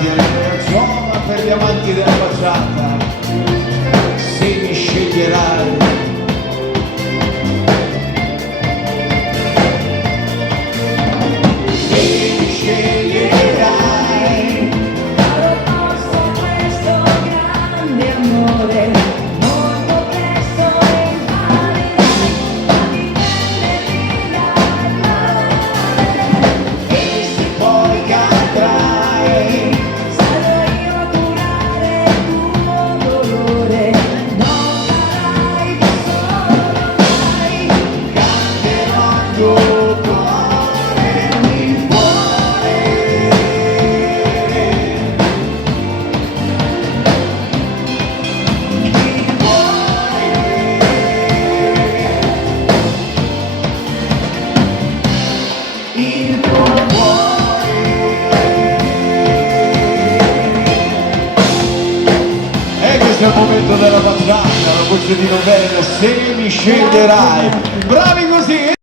Insomma, per gli amanti della bachata, se mi sceglierai, se mi sceglierai, darò posto a questo grande amore, molto presto imparerai a vivere e se poi cadrai, sarò io a curare il tuo dolore, non sarai da solo mai, canterò il tuo cuore, il cuore. Il tuo cuore. E questo è il momento della bachata, la voce di Novella, se mi sceglierai. Bravi così!